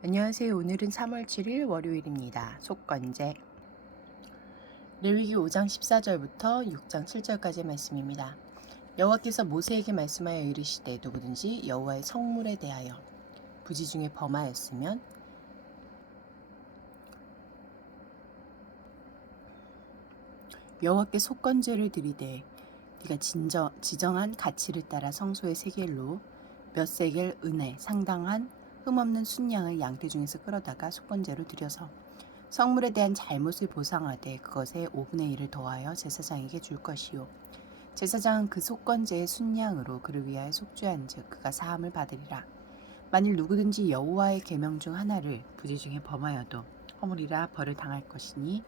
안녕하세요. 오늘은 3월 7일 월요일입니다. 속건제 레위기 5장 14절부터 6장 7절까지의 말씀입니다. 여호와께서 모세에게 말씀하여 이르시되 누구든지 여호와의 성물에 대하여 부지 중에 범하였으면 여호와께 속건제를 드리되 네가 지정한 가치를 따라 성소의 세겔로 몇 세겔 은에 상당한 흠없는 순양을 양떼 중에서 끌어다가 속건제로 드려서 성물에 대한 잘못을 보상하되 그것의 5분의 1을 더하여 제사장에게 줄 것이요 제사장은 그 속건제의 순양으로 그를 위하여 속죄한즉 그가 사함을 받으리라. 만일 누구든지 여호와의 계명 중 하나를 부지 중에 범하여도 허물이라 벌을 당할 것이니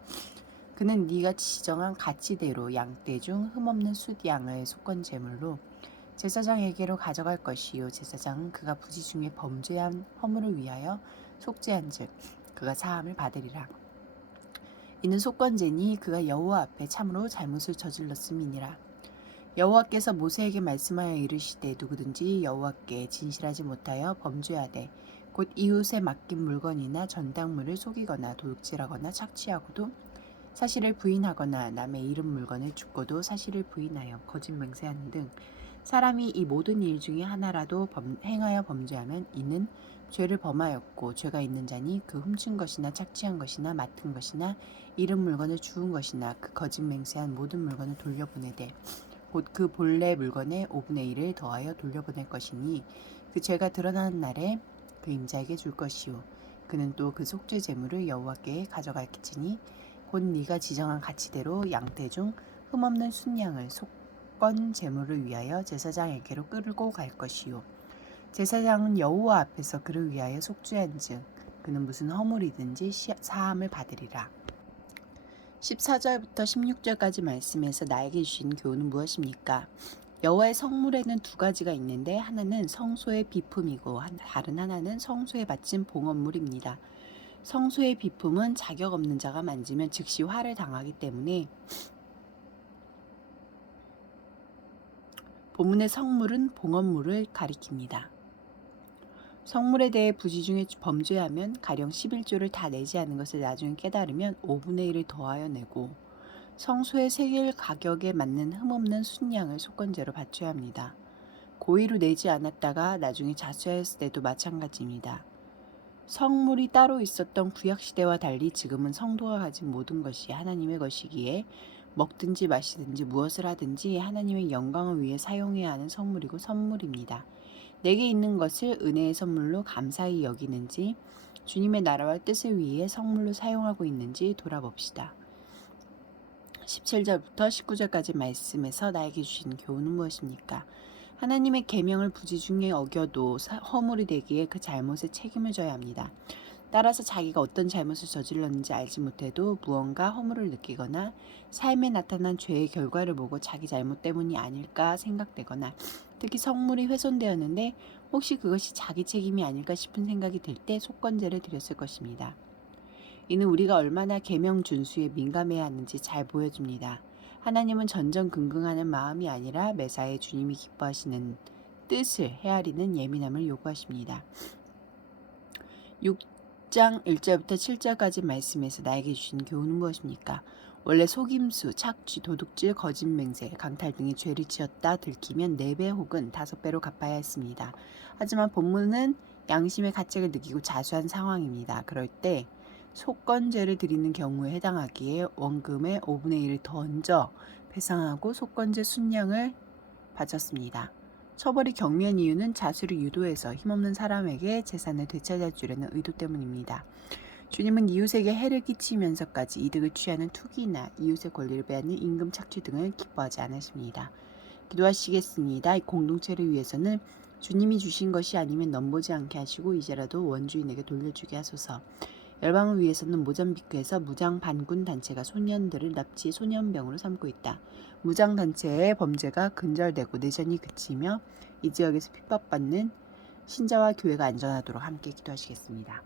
그는 네가 지정한 가치대로 양떼 중 흠없는 숫양을 속건제물로 제사장에게로 가져갈 것이요 제사장은 그가 부지 중에 범죄한 허물을 위하여 속죄한즉 그가 사함을 받으리라. 이는 속건제니 그가 여호와 앞에 참으로 잘못을 저질렀음이니라. 여호와께서 모세에게 말씀하여 이르시되 누구든지 여호와께 진실하지 못하여 범죄하되 곧 이웃에 맡긴 물건이나 전당물을 속이거나 도둑질하거나 착취하고도 사실을 부인하거나 남의 잃은 물건을 죽고도 사실을 부인하여 거짓 맹세하는 등 사람이 이 모든 일 중에 하나라도 행하여 범죄하면 이는 죄를 범하였고 죄가 있는 자니 그 훔친 것이나 착취한 것이나 맡은 것이나 잃은 물건을 주운 것이나 그 거짓 맹세한 모든 물건을 돌려보내되 곧 그 본래 물건의 5분의 1을 더하여 돌려보낼 것이니 그 죄가 드러나는 날에 그 임자에게 줄 것이요 그는 또 그 속죄 제물을 여호와께 가져갈지니 곧 네가 지정한 가치대로 양떼 중 흠없는 순양을 속건 제물을 위하여 제사장에게로 끌고 갈 것이요 제사장은 여호와 앞에서 그를 위하여 속죄한즉 그는 무슨 허물이든지 사함을 받으리라. 14절부터 16절까지 말씀에서 나에게 주신 교훈은 무엇입니까? 여호와의 성물에는 두 가지가 있는데 하나는 성소의 비품이고 다른 하나는 성소에 바친 봉헌물입니다. 성소의 비품은 자격 없는 자가 만지면 즉시 화를 당하기 때문에 본문의 성물은 봉헌물을 가리킵니다. 성물에 대해 부지 중에 범죄하면 가령 11조를 다 내지 않은 것을 나중에 깨달으면 5분의 1을 더하여 내고 성소의 세겔 가격에 맞는 흠없는 순양을 속건제로 바쳐야 합니다. 고의로 내지 않았다가 나중에 자수하였을 때도 마찬가지입니다. 성물이 따로 있었던 구약시대와 달리 지금은 성도가 가진 모든 것이 하나님의 것이기에 먹든지 마시든지 무엇을 하든지 하나님의 영광을 위해 사용해야 하는 성물이고 선물입니다. 내게 있는 것을 은혜의 선물로 감사히 여기는지 주님의 나라와 뜻을 위해 성물로 사용하고 있는지 돌아봅시다. 17절부터 19절까지 말씀에서 나에게 주신 교훈은 무엇입니까? 하나님의 계명을 부지 중에 어겨도 허물이 되기에 그 잘못에 책임을 져야 합니다. 따라서 자기가 어떤 잘못을 저질렀는지 알지 못해도 무언가 허물을 느끼거나 삶에 나타난 죄의 결과를 보고 자기 잘못 때문이 아닐까 생각되거나 특히 성물이 훼손되었는데 혹시 그것이 자기 책임이 아닐까 싶은 생각이 들 때 속건제를 드렸을 것입니다. 이는 우리가 얼마나 계명 준수에 민감해야 하는지 잘 보여줍니다. 하나님은 전전긍긍하는 마음이 아니라 매사에 주님이 기뻐하시는 뜻을 헤아리는 예민함을 요구하십니다. 6장 1절부터 7절까지 말씀에서 나에게 주신 교훈은 무엇입니까? 원래 속임수, 착취, 도둑질, 거짓맹세, 강탈 등의 죄를 지었다 들키면 4배 혹은 5배로 갚아야 했습니다. 하지만 본문은 양심의 가책을 느끼고 자수한 상황입니다. 그럴 때 속건제를 드리는 경우에 해당하기에 원금의 5분의 1을 더 얹어 배상하고 속건제 순양을 바쳤습니다. 처벌이 경미한 이유는 자수를 유도해서 힘없는 사람에게 재산을 되찾아 주려는 의도 때문입니다. 주님은 이웃에게 해를 끼치면서까지 이득을 취하는 투기나 이웃의 권리를 빼앗는 임금 착취 등을 기뻐하지 않으십니다. 기도하시겠습니다. 이 공동체를 위해서는 주님이 주신 것이 아니면 넘보지 않게 하시고 이제라도 원주인에게 돌려주게 하소서. 열방을 위해서는 모잠비크에서 무장 반군 단체가 소년들을 납치 소년병으로 삼고 있다. 무장 단체의 범죄가 근절되고 내전이 그치며 이 지역에서 핍박받는 신자와 교회가 안전하도록 함께 기도하시겠습니다.